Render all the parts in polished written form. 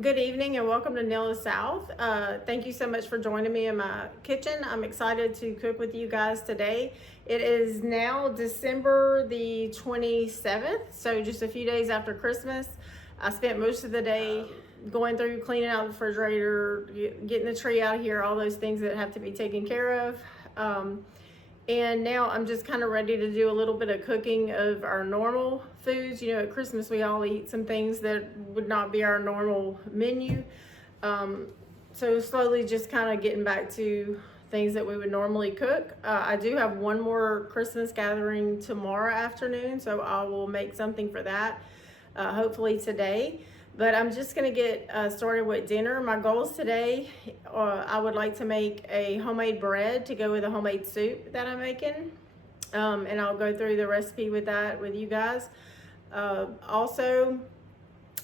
Good evening and welcome to Nilla South. Thank you so much for joining me in my kitchen. I'm excited to cook with you guys today. It is now December the 27th, so just a few days after Christmas. I spent most of the day going through cleaning out the refrigerator, getting the tree out of here, all those things that have to be taken care of. And now I'm just kind of ready to do a little bit of cooking of our normal foods. You know, at Christmas we all eat some things that would not be our normal menu. So slowly just kind of getting back to things that we would normally cook. I do have one more Christmas gathering tomorrow afternoon, so I will make something for that, hopefully today. But I'm just gonna get started with dinner. My goals today, I would like to make a homemade bread to go with a homemade soup that I'm making. And I'll go through the recipe with that with you guys. Also,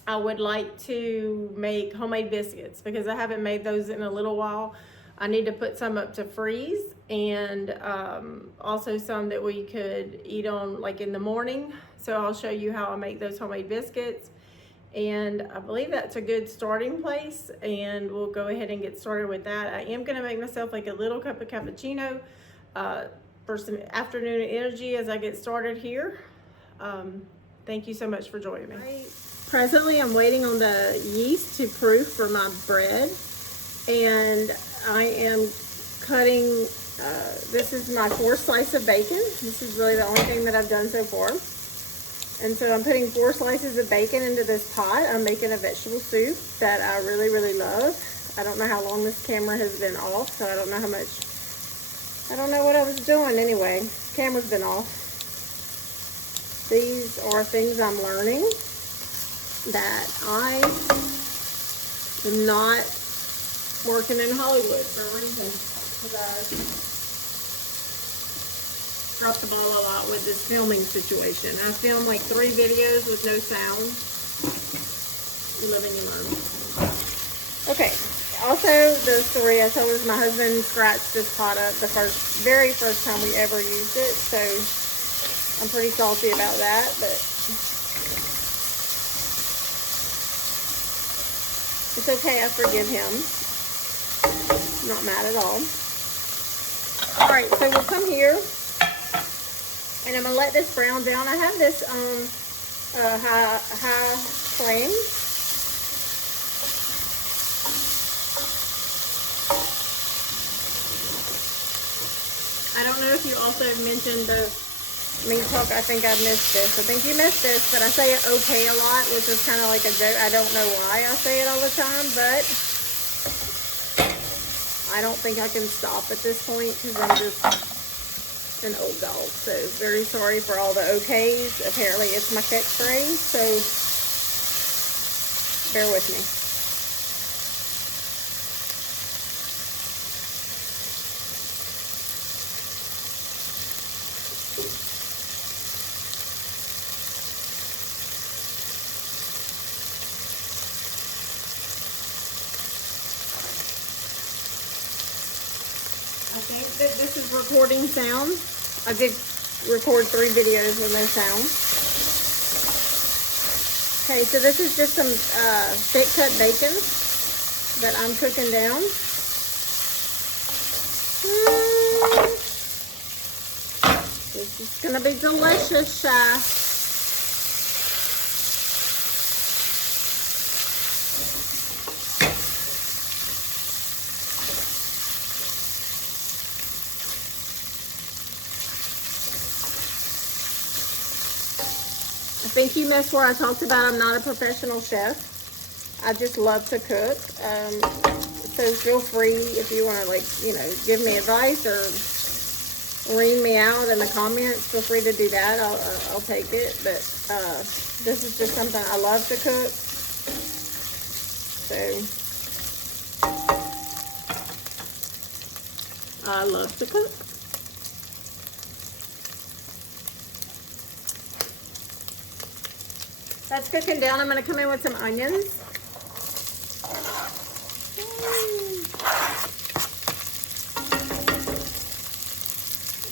I would like to make homemade biscuits because I haven't made those in a little while. I need to put some up to freeze, and also some that we could eat on like in the morning. So I'll show you how I make those homemade biscuits. And I believe that's a good starting place, and we'll go ahead and get started with that. I am gonna make myself like a little cup of cappuccino for some afternoon energy as I get started here. Thank you so much for joining me. Presently, I'm waiting on the yeast to proof for my bread, and I am cutting, this is my 4th slice of bacon. This is really the only thing that I've done so far. And so I'm putting 4 slices of bacon into this pot. I'm making a vegetable soup that I really, really love. I don't know how long this camera has been off, so I don't know how much, I don't know what I was doing anyway. Camera's been off. These are things I'm learning that I am not working in Hollywood for a reason. Because dropped the ball a lot with this filming situation. I filmed like 3 videos with no sound. You live and you learn. Okay, also the story I told was my husband scratched this pot up the very first time we ever used it, so I'm pretty salty about that, but it's okay, I forgive him. I'm not mad at all. Alright, so we'll come here. And I'm gonna let this brown down. I have this on high flame. I don't know if you also mentioned the meat talk. I think I missed this. I think you missed this, but I say it okay a lot, which is kind of like a joke. I don't know why I say it all the time, but I don't think I can stop at this point because I'm just an old dog. So very sorry for all the okays. Apparently it's my catchphrase, so bear with me. I think that this is recording sound. I did record 3 videos with no sound. Okay, so this is just some thick cut bacon that I'm cooking down. This is gonna be delicious, I think you missed where I talked about I'm not a professional chef. I just love to cook. So feel free if you want to, like, you know, give me advice or ream me out in the comments. Feel free to do that. I'll take it. But this is just something I love to cook. So I love to cook. That's cooking down. I'm going to come in with some onions.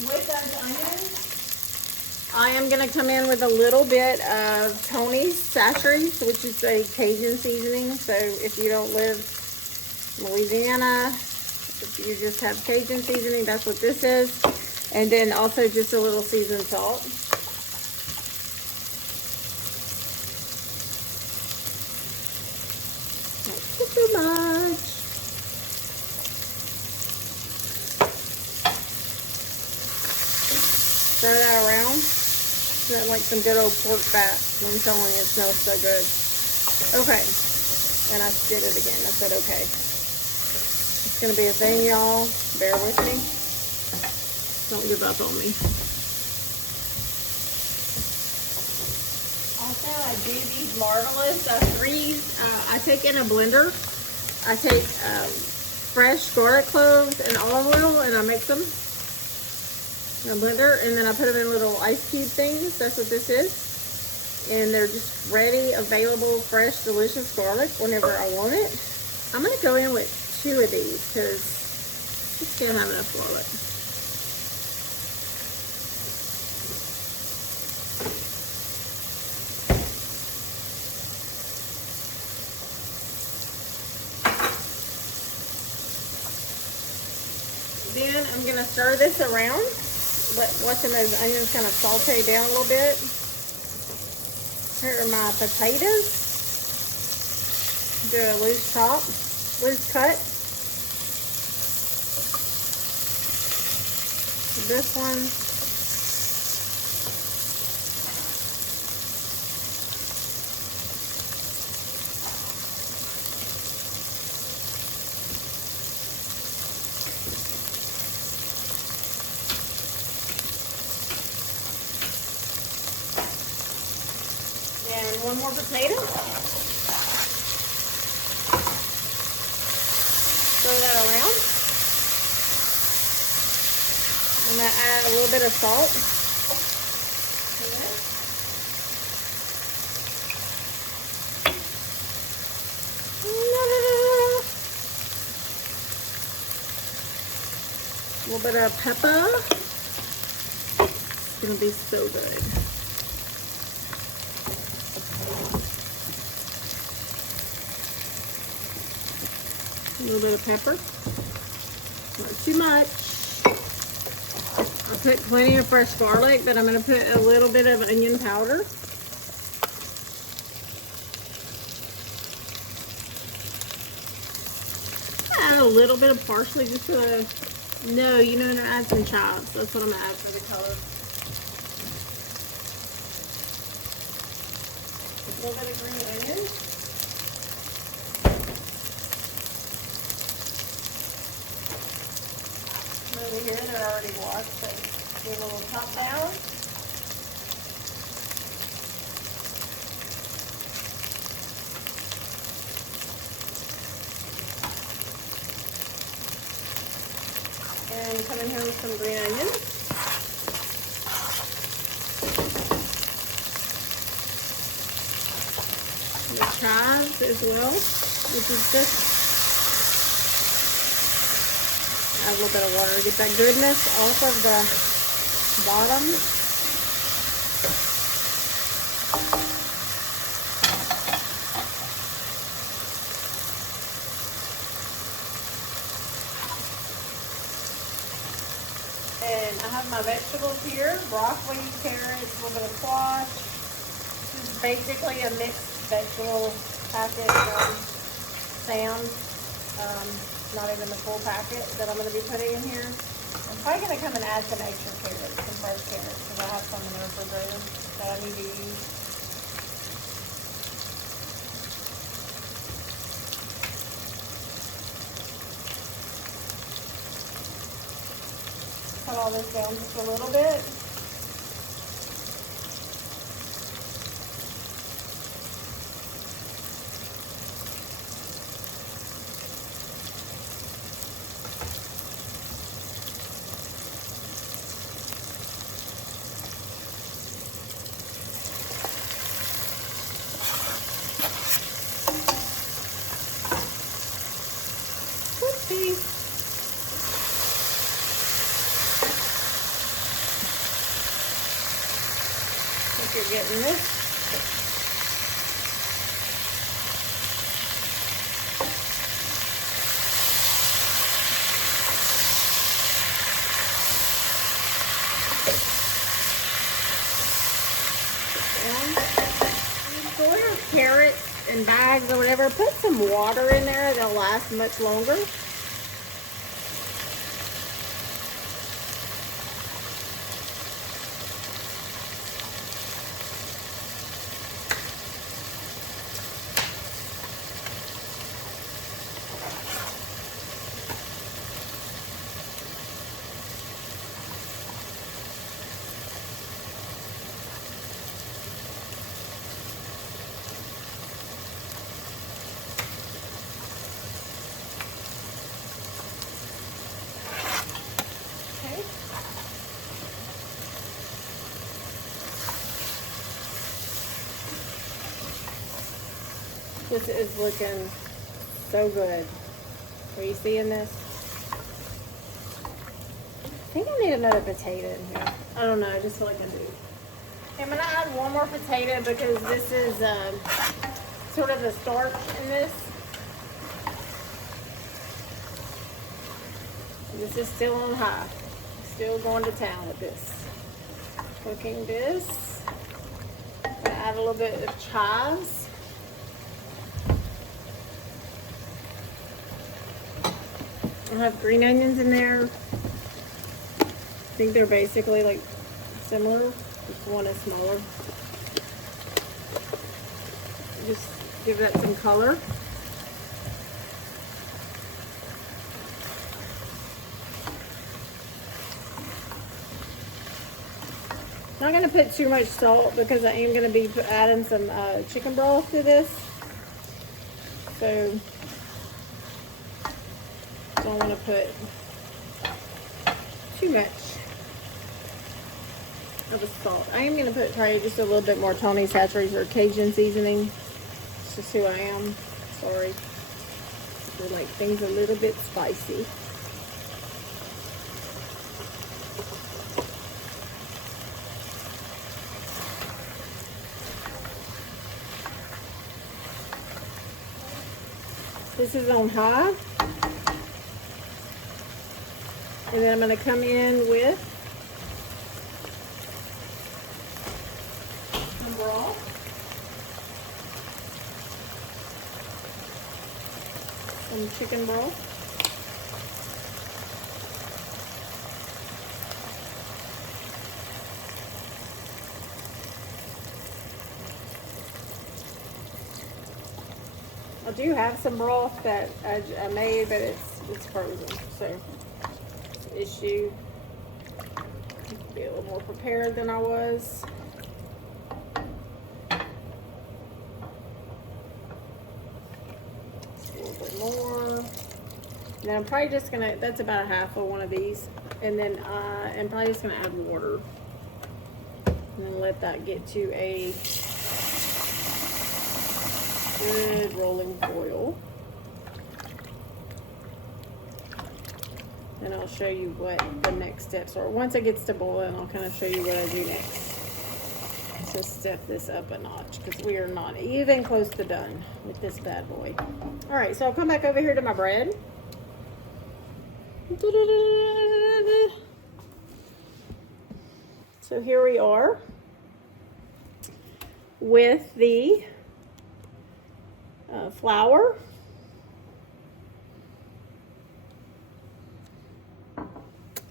With those onions, I am going to come in with a little bit of Tony's Sachets, which is a Cajun seasoning. So if you don't live in Louisiana, if you just have Cajun seasoning, that's what this is. And then also just a little seasoned salt. Not too much. Stir that around. That's like some good old pork fat. I'm telling you, it smells so good. Okay. And I did it again. I said okay. It's going to be a thing, y'all. Bear with me. Don't give up on me. Also, I do these marvelous I take in a blender. I take fresh garlic cloves and olive oil, and I mix them in a blender, and then I put them in little ice cube things. That's what this is. And they're just ready, available, fresh, delicious garlic whenever I want it. I'm going to go in with 2 of these because I just can't have enough garlic. Then I'm going to stir this around. Watching those onions kind of saute down a little bit. Here are my potatoes. Do a loose cut. This one. And one more potato. Throw that around. I'm going to add a little bit of salt to it. A little bit of pepper. It's going to be so good. A little bit of pepper, not too much. I put plenty of fresh garlic, but I'm going to put a little bit of onion powder. Add a little bit of parsley just for the, no, you know, I'm going to add some chives. That's what I'm going to add for the color. A little bit of green onion. Over here, they're already washed, so do a little top down. And come in here with some green onions. The chives as well, which is just add a little bit of water to get that goodness off of the bottom. And I have my vegetables here, broccoli, carrots, a little bit of squash. This is basically a mixed vegetable packet from Sam's. Not even the full packet that I'm going to be putting in here. I'm probably going to come and add some extra carrots, some fresh carrots, because I have some in the refrigerator that I need to use. Cut all this down just a little bit. getting this. Store your carrots in bags or whatever. Put some water in there. They'll last much longer. This is looking so good. Are you seeing this? I think I need another potato in here. I don't know, I just feel like I do. Okay, I'm gonna add one more potato because this is sort of the starch in this. And this is still on high. Still going to town with this. Cooking this. I'm gonna add a little bit of chives. I have green onions in there. I think they're basically like similar, just one is smaller. Just give that some color. Not going to put too much salt because I am going to be adding some chicken broth to this. So don't want to put too much of the salt. I am going to put probably just a little bit more Tony Chachere's or Cajun seasoning. It's just who I am. Sorry. I like things a little bit spicy. This is on high. And then I'm going to come in with some broth. Some chicken broth. I do have some broth that I made, but it's frozen, so issue. Be a little more prepared than I was. Just a little bit more. Now I'm probably just gonna, that's about a half of one of these, and then I'm probably just gonna add water and then let that get to a good rolling boil. And I'll show you what the next steps are. Once it gets to boiling, I'll kind of show you what I do next. Just step this up a notch because we are not even close to done with this bad boy. All right, so I'll come back over here to my bread. So here we are with the flour.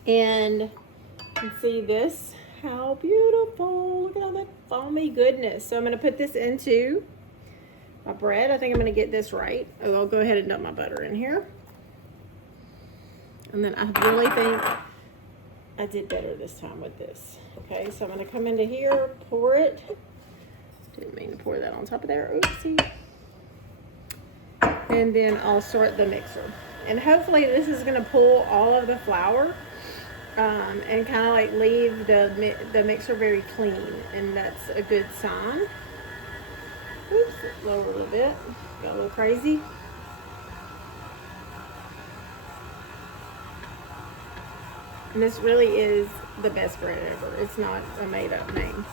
And you can see this, how beautiful. Look at all that foamy goodness. So I'm going to put this into my bread. I think I'm going to get this right. Oh, I'll go ahead and dump my butter in here. And then I really think I did better this time with this. Okay, so I'm going to come into here, pour it. Didn't mean to pour that on top of there. Oopsie. And then I'll sort the mixer. And hopefully this is going to pull all of the flour. And kind of like leave the mixer very clean, and that's a good sign. Oops, lower a little bit, got a little crazy. And this really is the best bread ever. It's not a made up name.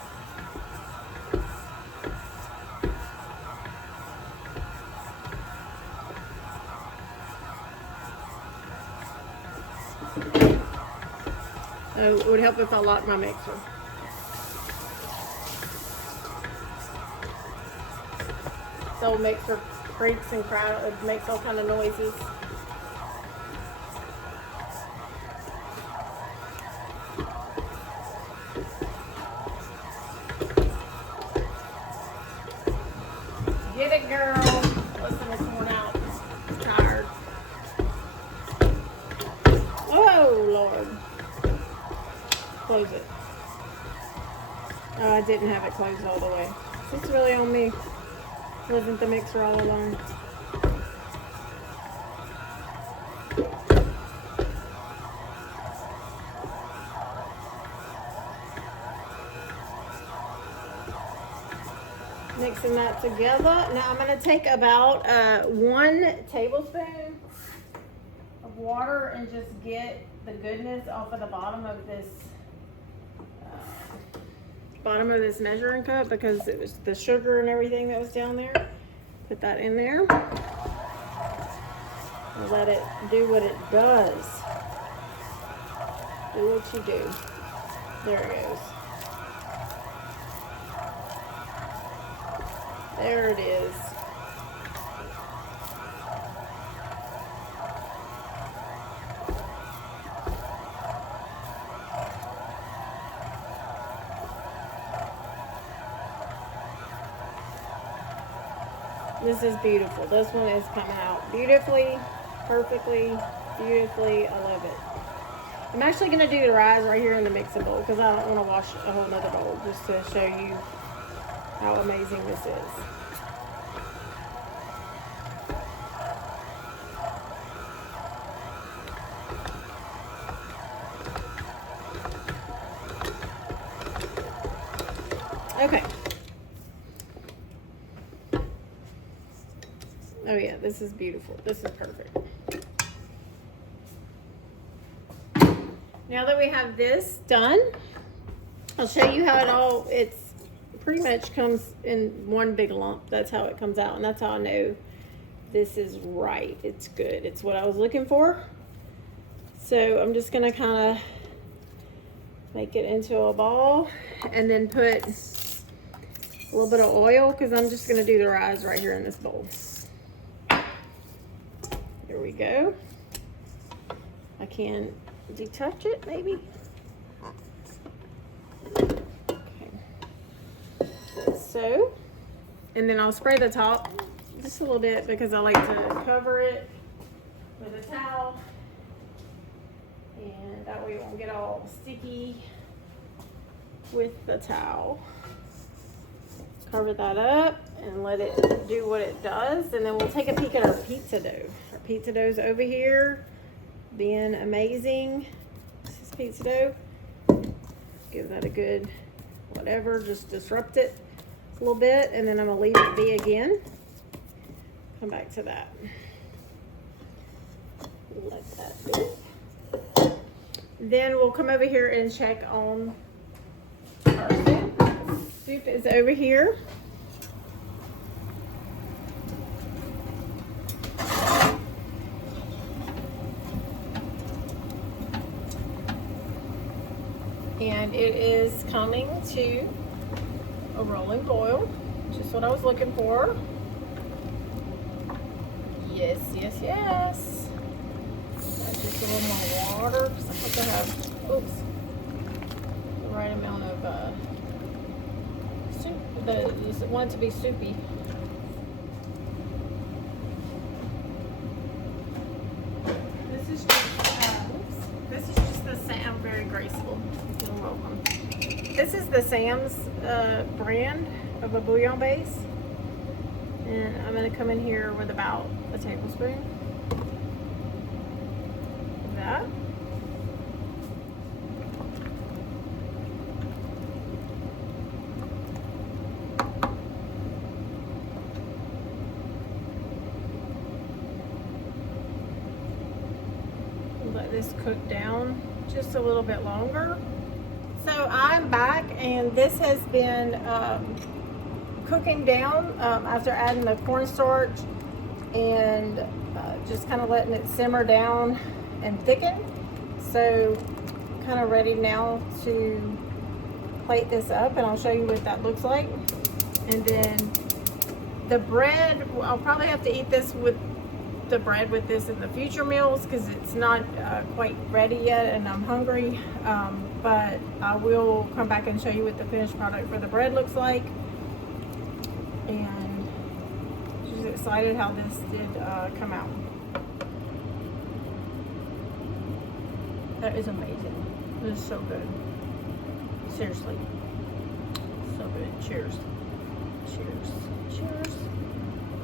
It would help if I locked my mixer. This old mixer creaks and crowds, it makes all kind of noises. Get it, girl. Listen, it's worn out. It's tired. Oh, Lord. Close it. Oh, I didn't have it closed all the way. Is this really on me? Wasn't the mixer all alone? Mixing that together. Now I'm going to take about 1 tablespoon of water and just get the goodness off of the bottom of this measuring cup, because it was the sugar and everything that was down there. Put that in there and let it do what it does. Do what you do. There it goes. There it is. This is beautiful. This one is coming out beautifully, perfectly, beautifully. I love it. I'm actually going to do the rice right here in the mixing bowl because I don't want to wash a whole nother bowl, just to show you how amazing this is. Okay. Oh yeah, this is beautiful. This is perfect. Now that we have this done, I'll show you how it's pretty much comes in one big lump. That's how it comes out, and that's how I know this is right. It's good. It's what I was looking for. So I'm just gonna kind of make it into a ball and then put a little bit of oil, because I'm just gonna do the rice right here in this bowl. There we go. I can detouch it maybe. Okay. So, and then I'll spray the top just a little bit because I like to cover it with a towel, and that way it won't get all sticky with the towel. Cover that up and let it do what it does, and then we'll take a peek at our pizza dough. Our pizza dough's over here, being amazing. This is pizza dough. Give that a good whatever, just disrupt it a little bit, and then I'm gonna leave it be again. Come back to that. Let that do. Then we'll come over here and check on our soup. Soup is over here. And it is coming to a rolling boil, just what I was looking for. Yes, yes, yes. Add just a little more water, because I have to have, oops, the right amount of soup. I want it to be soupy. This is just the Sam. I'm very graceful. You're welcome. This is the Sam's brand of a bouillon base, and I'm going to come in here with about a tablespoon of that. Let this cook down just a little bit longer. So I'm back, and this has been cooking down after adding the cornstarch and just kind of letting it simmer down and thicken. So kind of ready now to plate this up, and I'll show you what that looks like. And then the bread, I'll probably have to eat this with the bread with this in the future meals because it's not quite ready yet and I'm hungry. But I will come back and show you what the finished product for the bread looks like. And just excited how this did come out. That is amazing. This is so good. Seriously. So good. Cheers. Cheers. Cheers.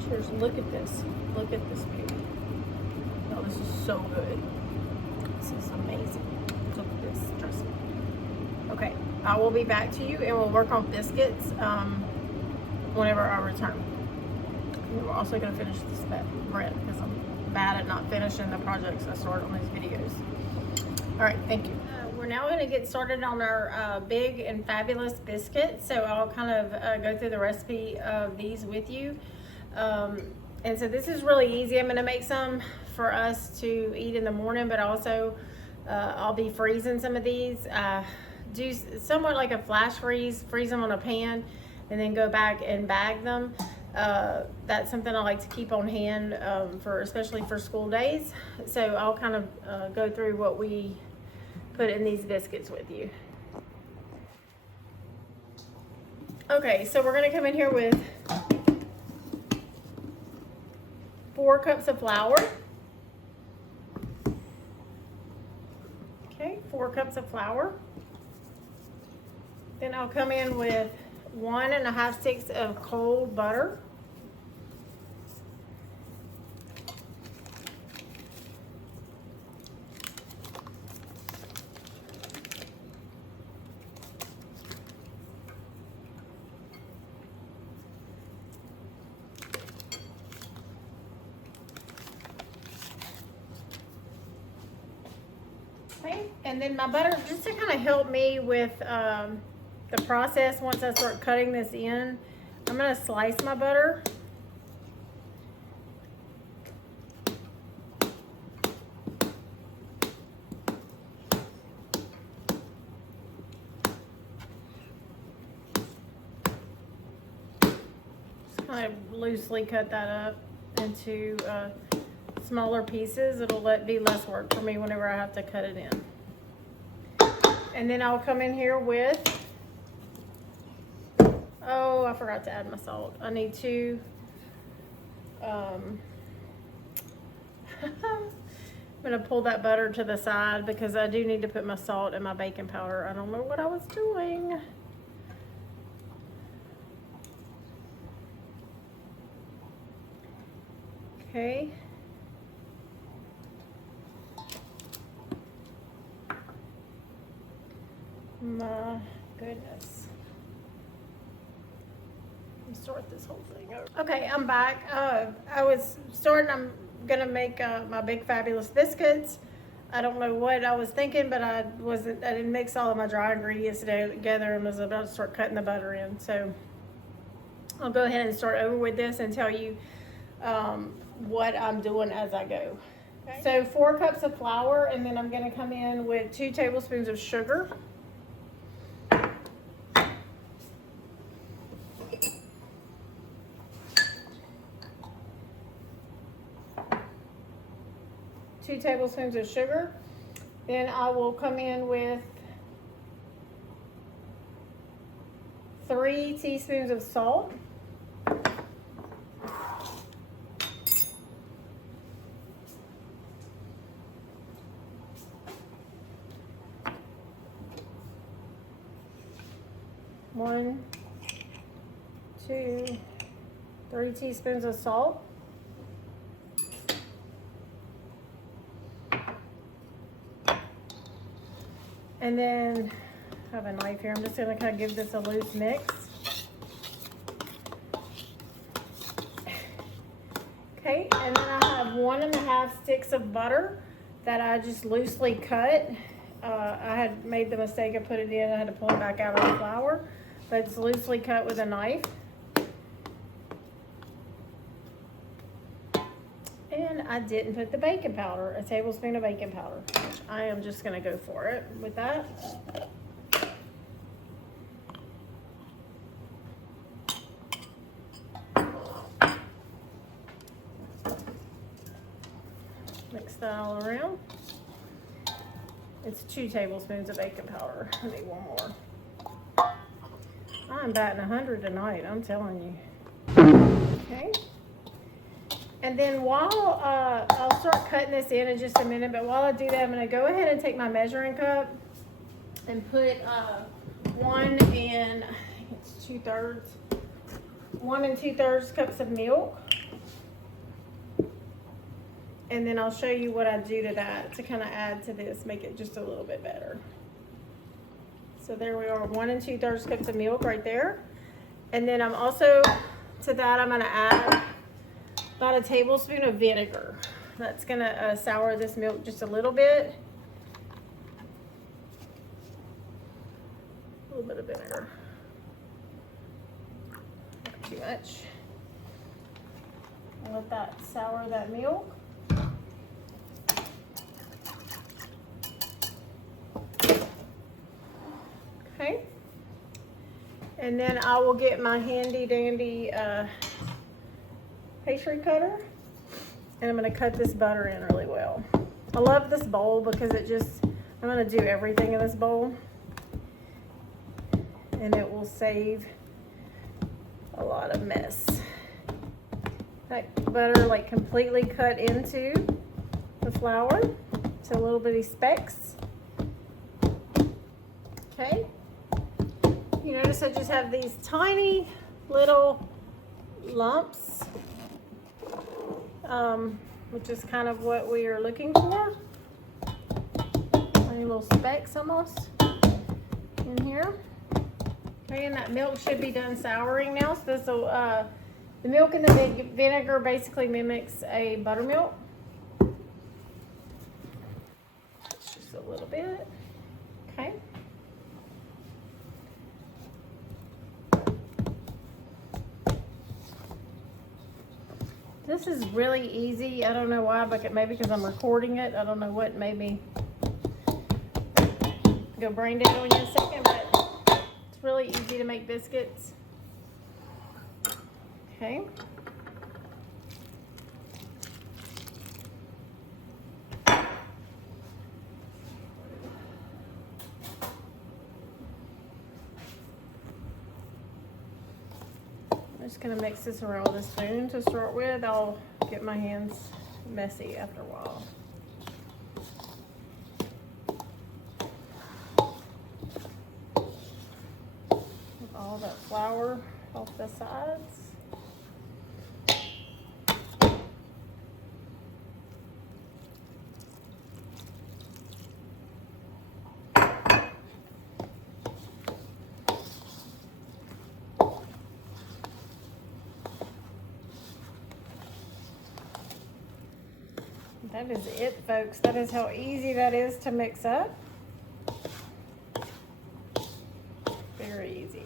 Cheers. Look at this. Look at this baby. Oh, this is so good. This is amazing. Look at this. Trust me. Okay. I will be back to you and we'll work on biscuits whenever I return. And we're also going to finish this bread because I'm bad at not finishing the projects I start on these videos. All right. Thank you. We're now going to get started on our big and fabulous biscuits. So I'll kind of go through the recipe of these with you. And so this is really easy. I'm going to make some for us to eat in the morning, but also I'll be freezing some of these. Do somewhat like a flash freeze them on a pan and then go back and bag them. That's something I like to keep on hand especially for school days. So I'll kind of go through what we put in these biscuits with you. Okay, so we're going to come in here with 4 cups of flour. Okay, 4 cups of flour. Then I'll come in with 1.5 sticks of cold butter. Okay, and then my butter, just to kind of help me with the process once I start cutting this in, I'm going to slice my butter. Just kind of loosely cut that up into smaller pieces. It'll be less work for me whenever I have to cut it in. And then I'll come in here with, oh, I forgot to add my salt. I need to, I'm gonna pull that butter to the side because I do need to put my salt and my baking powder. I don't know what I was doing. Okay. My goodness. Let me start this whole thing over. Okay, I'm back. I'm gonna make my big fabulous biscuits. I don't know what I was thinking, but I didn't mix all of my dry ingredients together and was about to start cutting the butter in. So I'll go ahead and start over with this and tell you what I'm doing as I go. Okay. So 4 cups of flour, and then I'm gonna come in with 2 tablespoons of sugar. 2 tablespoons of sugar. Then I will come in with 3 teaspoons of salt. One, 2, 3 teaspoons of salt. And then I have a knife here. I'm just going to kind of give this a loose mix. Okay, and then I have 1.5 sticks of butter that I just loosely cut. I had made the mistake of putting it in. I had to pull it back out of the flour, but it's loosely cut with a knife. And And I didn't put the baking powder, a tablespoon of baking powder. I am just gonna go for it with that. Mix that all around. It's 2 tablespoons of baking powder. I need one more. I'm batting 100 tonight, I'm telling you. Okay. And then while, I'll start cutting this in just a minute, but while I do that, I'm gonna go ahead and take my measuring cup and put 1 2/3 cups of milk. And then I'll show you what I do to that to kind of add to this, make it just a little bit better. So there we are, 1 2/3 cups of milk right there. And then I'm also, to that I'm gonna add about a tablespoon of vinegar. That's gonna sour this milk just a little bit. A little bit of vinegar. Not too much. I'll let that sour that milk. Okay. And then I will get my handy dandy pastry cutter, and I'm going to cut this butter in really well. I love this bowl because it just, I'm going to do everything in this bowl, and it will save a lot of mess. That butter like completely cut into the flour to little bitty specks. Okay. You notice I just have these tiny little lumps, which is kind of what we are looking for. Tiny little specks almost in here. Okay, and that milk should be done souring now. So this will, the milk and the vinegar basically mimics a buttermilk. Just a little bit. Okay. This is really easy. I don't know why, but maybe because I'm recording it. I don't know what made me go brain dead on you in a second, but it's really easy to make biscuits. Okay. I'm just gonna mix this around with a spoon to start with. I'll get my hands messy after a while. With all that flour off the sides. That is it, folks. That is how easy that is to mix up. Very easy.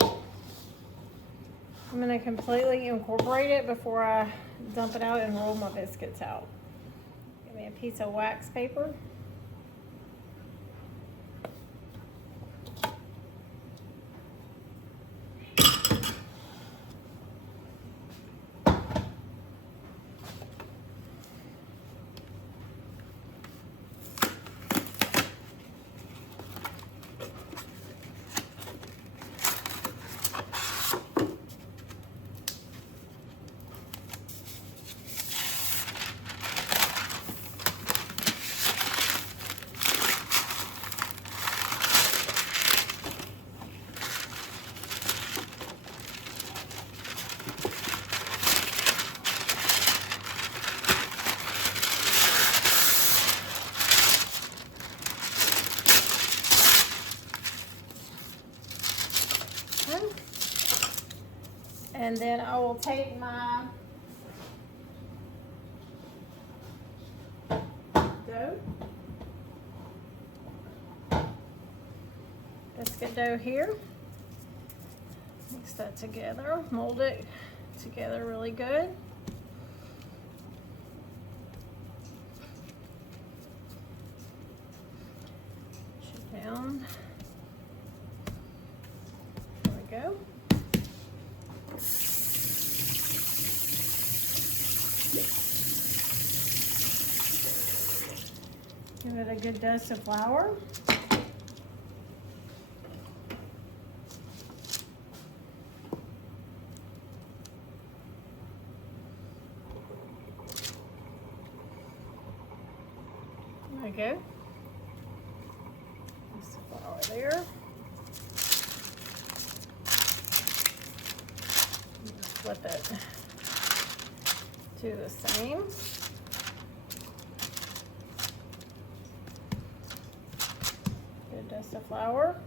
I'm going to completely incorporate it before I dump it out and roll my biscuits out. Give me a piece of wax paper. And then I will take my dough, biscuit dough here, mix that together, mold it together really good. down. There we go. Give it a good dust of flour. There we go. Just the flour there. Flip it to the same. Good dust of flour.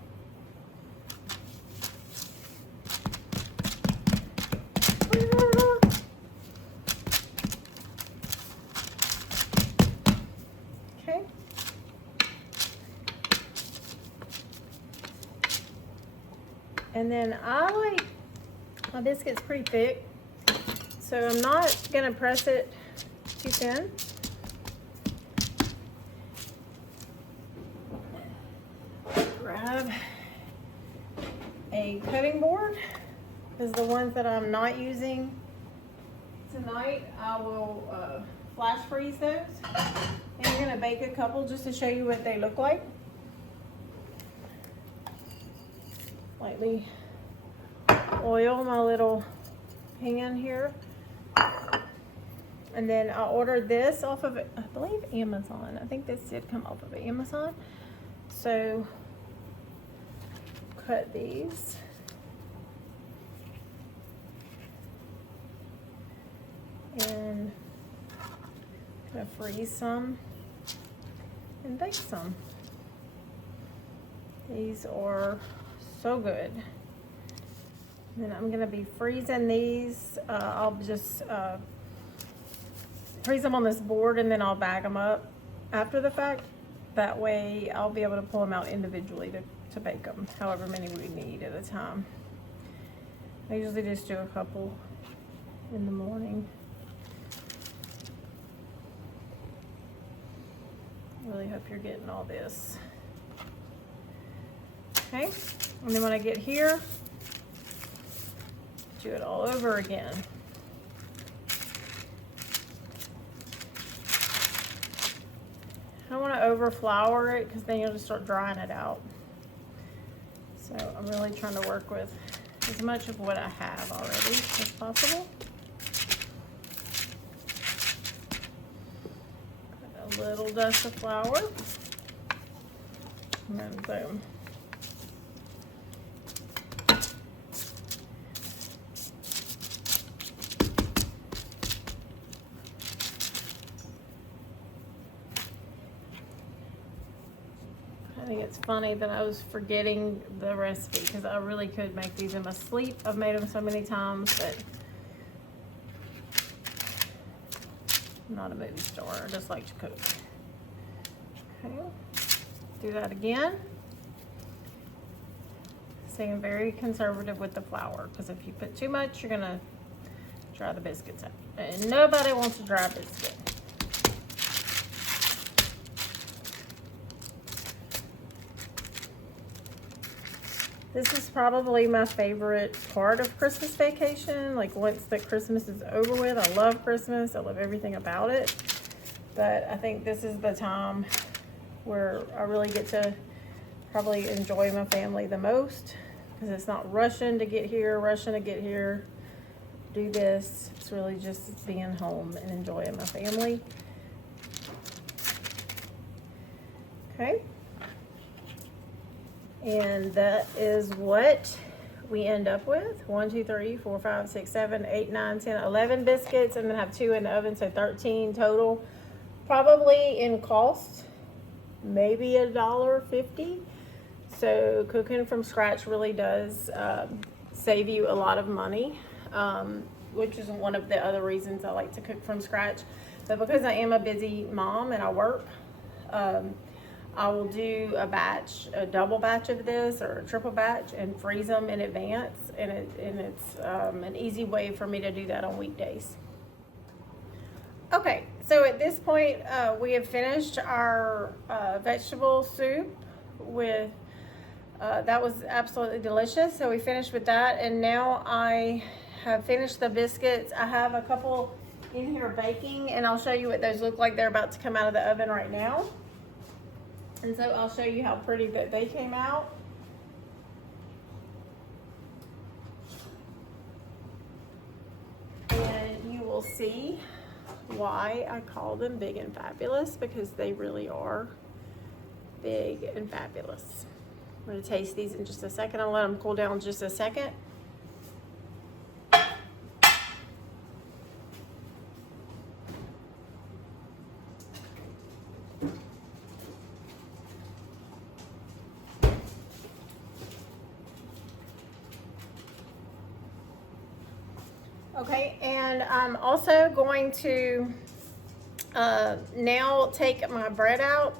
Okay. And then I like my biscuits pretty thick, so I'm not gonna press it too thin. Grab a cutting board, because the ones that I'm not using tonight, I will flash freeze those. And I'm gonna bake a couple just to show you what they look like. Lightly oil my little pan here. And then I ordered this off of, I believe, Amazon. I think this did come off of Amazon. So cut these. And gonna freeze some and bake some. These are so good. And then I'm gonna be freezing these. I'll just freeze them on this board, and then I'll bag them up after the fact. That way I'll be able to pull them out individually to bake them, however many we need at a time. I usually just do a couple in the morning. Really hope you're getting all this. Okay, and then when I get here, do it all over again. I don't want to over flour it, because then you'll just start drying it out. So I'm really trying to work with as much of what I have already as possible. Put a little dust of flour, and then boom. I think it's funny that I was forgetting the recipe, because I really could make these in my sleep. I've made them so many times, but I'm not a movie star. I just like to cook. Okay, do that again. Staying very conservative with the flour, because if you put too much, you're gonna dry the biscuits out. And nobody wants a dry biscuit. This is probably my favorite part of Christmas vacation. Like, once that Christmas is over with, I love Christmas. I love everything about it. But I think this is the time where I really get to probably enjoy my family the most, because it's not rushing to get here, do this. It's really just being home and enjoying my family. Okay. And that is what we end up with. 1, 2, 3, 4, 5, 6, 7, 8, 9, 10, 11 biscuits, and then have 2 in the oven, so 13 total. Probably in cost, maybe $1.50. So cooking from scratch really does save you a lot of money, which is one of the other reasons I like to cook from scratch. But because I am a busy mom and I work, I will do a double batch of this, or a triple batch, and freeze them in advance. And it's an easy way for me to do that on weekdays. Okay, so at this point, we have finished our vegetable soup with, that was absolutely delicious. So we finished with that, and now I have finished the biscuits. I have a couple in here baking, and I'll show you what those look like. They're about to come out of the oven right now. And so I'll show you how pretty that they came out. And you will see why I call them big and fabulous, because they really are big and fabulous. I'm going to taste these in just a second. I'll let them cool down just a second. Okay, and I'm also going to now take my bread out,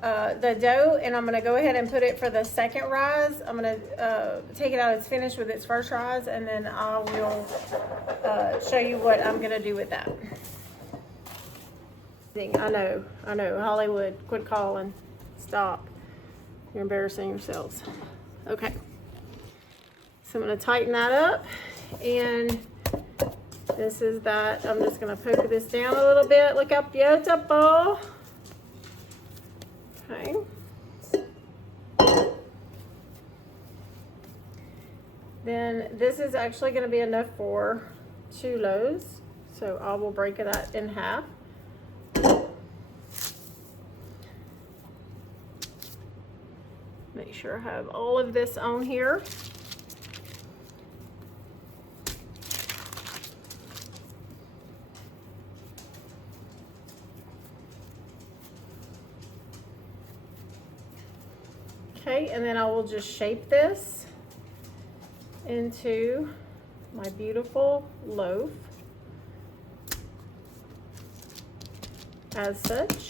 the dough, and I'm going to go ahead and put it for the second rise. I'm going to take it out, it's finished with its first rise, and then I will show you what I'm going to do with that. I know, Hollywood, quit calling, stop. You're embarrassing yourselves. Okay, so I'm going to tighten that up, and this is that. I'm just going to poke this down a little bit. Look how beautiful. Okay. Then this is actually going to be enough for 2 loaves. So I will break that in half. Make sure I have all of this on here. Okay, and then I will just shape this into my beautiful loaf as such.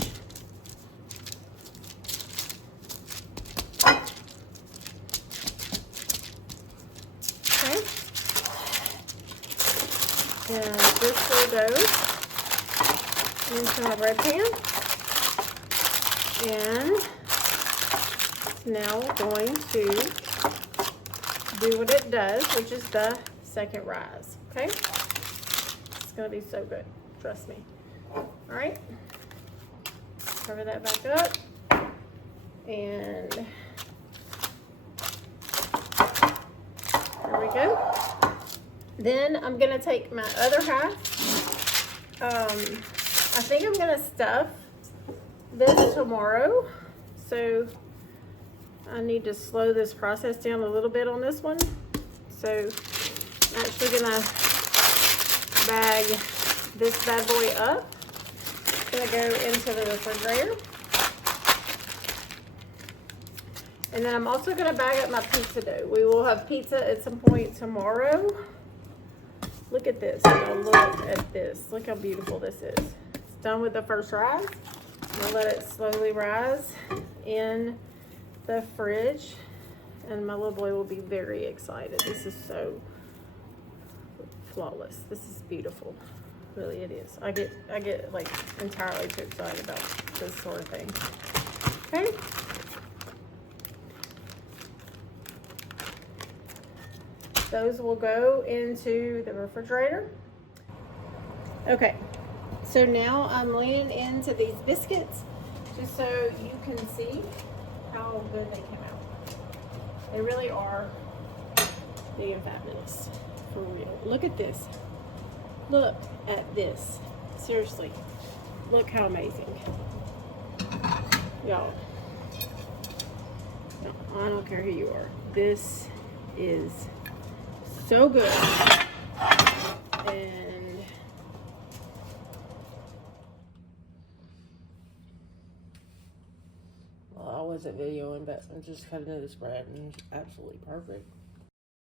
Okay, and this will go into my bread pan, and now going to do what it does, which is the second rise. Okay, it's gonna be so good, trust me. All right, cover that back up, and there we go. Then I'm gonna take my other half. I think I'm gonna stuff this tomorrow, so I need to slow this process down a little bit on this one. So I'm actually gonna bag this bad boy up. It's gonna go into the refrigerator. And then I'm also gonna bag up my pizza dough. We will have pizza at some point tomorrow. Look at this, now look at this. Look how beautiful this is. It's done with the first rise. I'm gonna let it slowly rise in the fridge, and my little boy will be very excited. This is so flawless. This is beautiful. Really it is. I get like entirely too excited about this sort of thing. Okay. Those will go into the refrigerator. Okay. So now I'm leaning into these biscuits just so you can see how good they came out. They really are big and fabulous, for real. Look at this. Look at this. Seriously, look how amazing. Y'all, no, I don't care who you are. This is so good. And I wasn't videoing, but I'm just cutting into this bread, and it's absolutely perfect.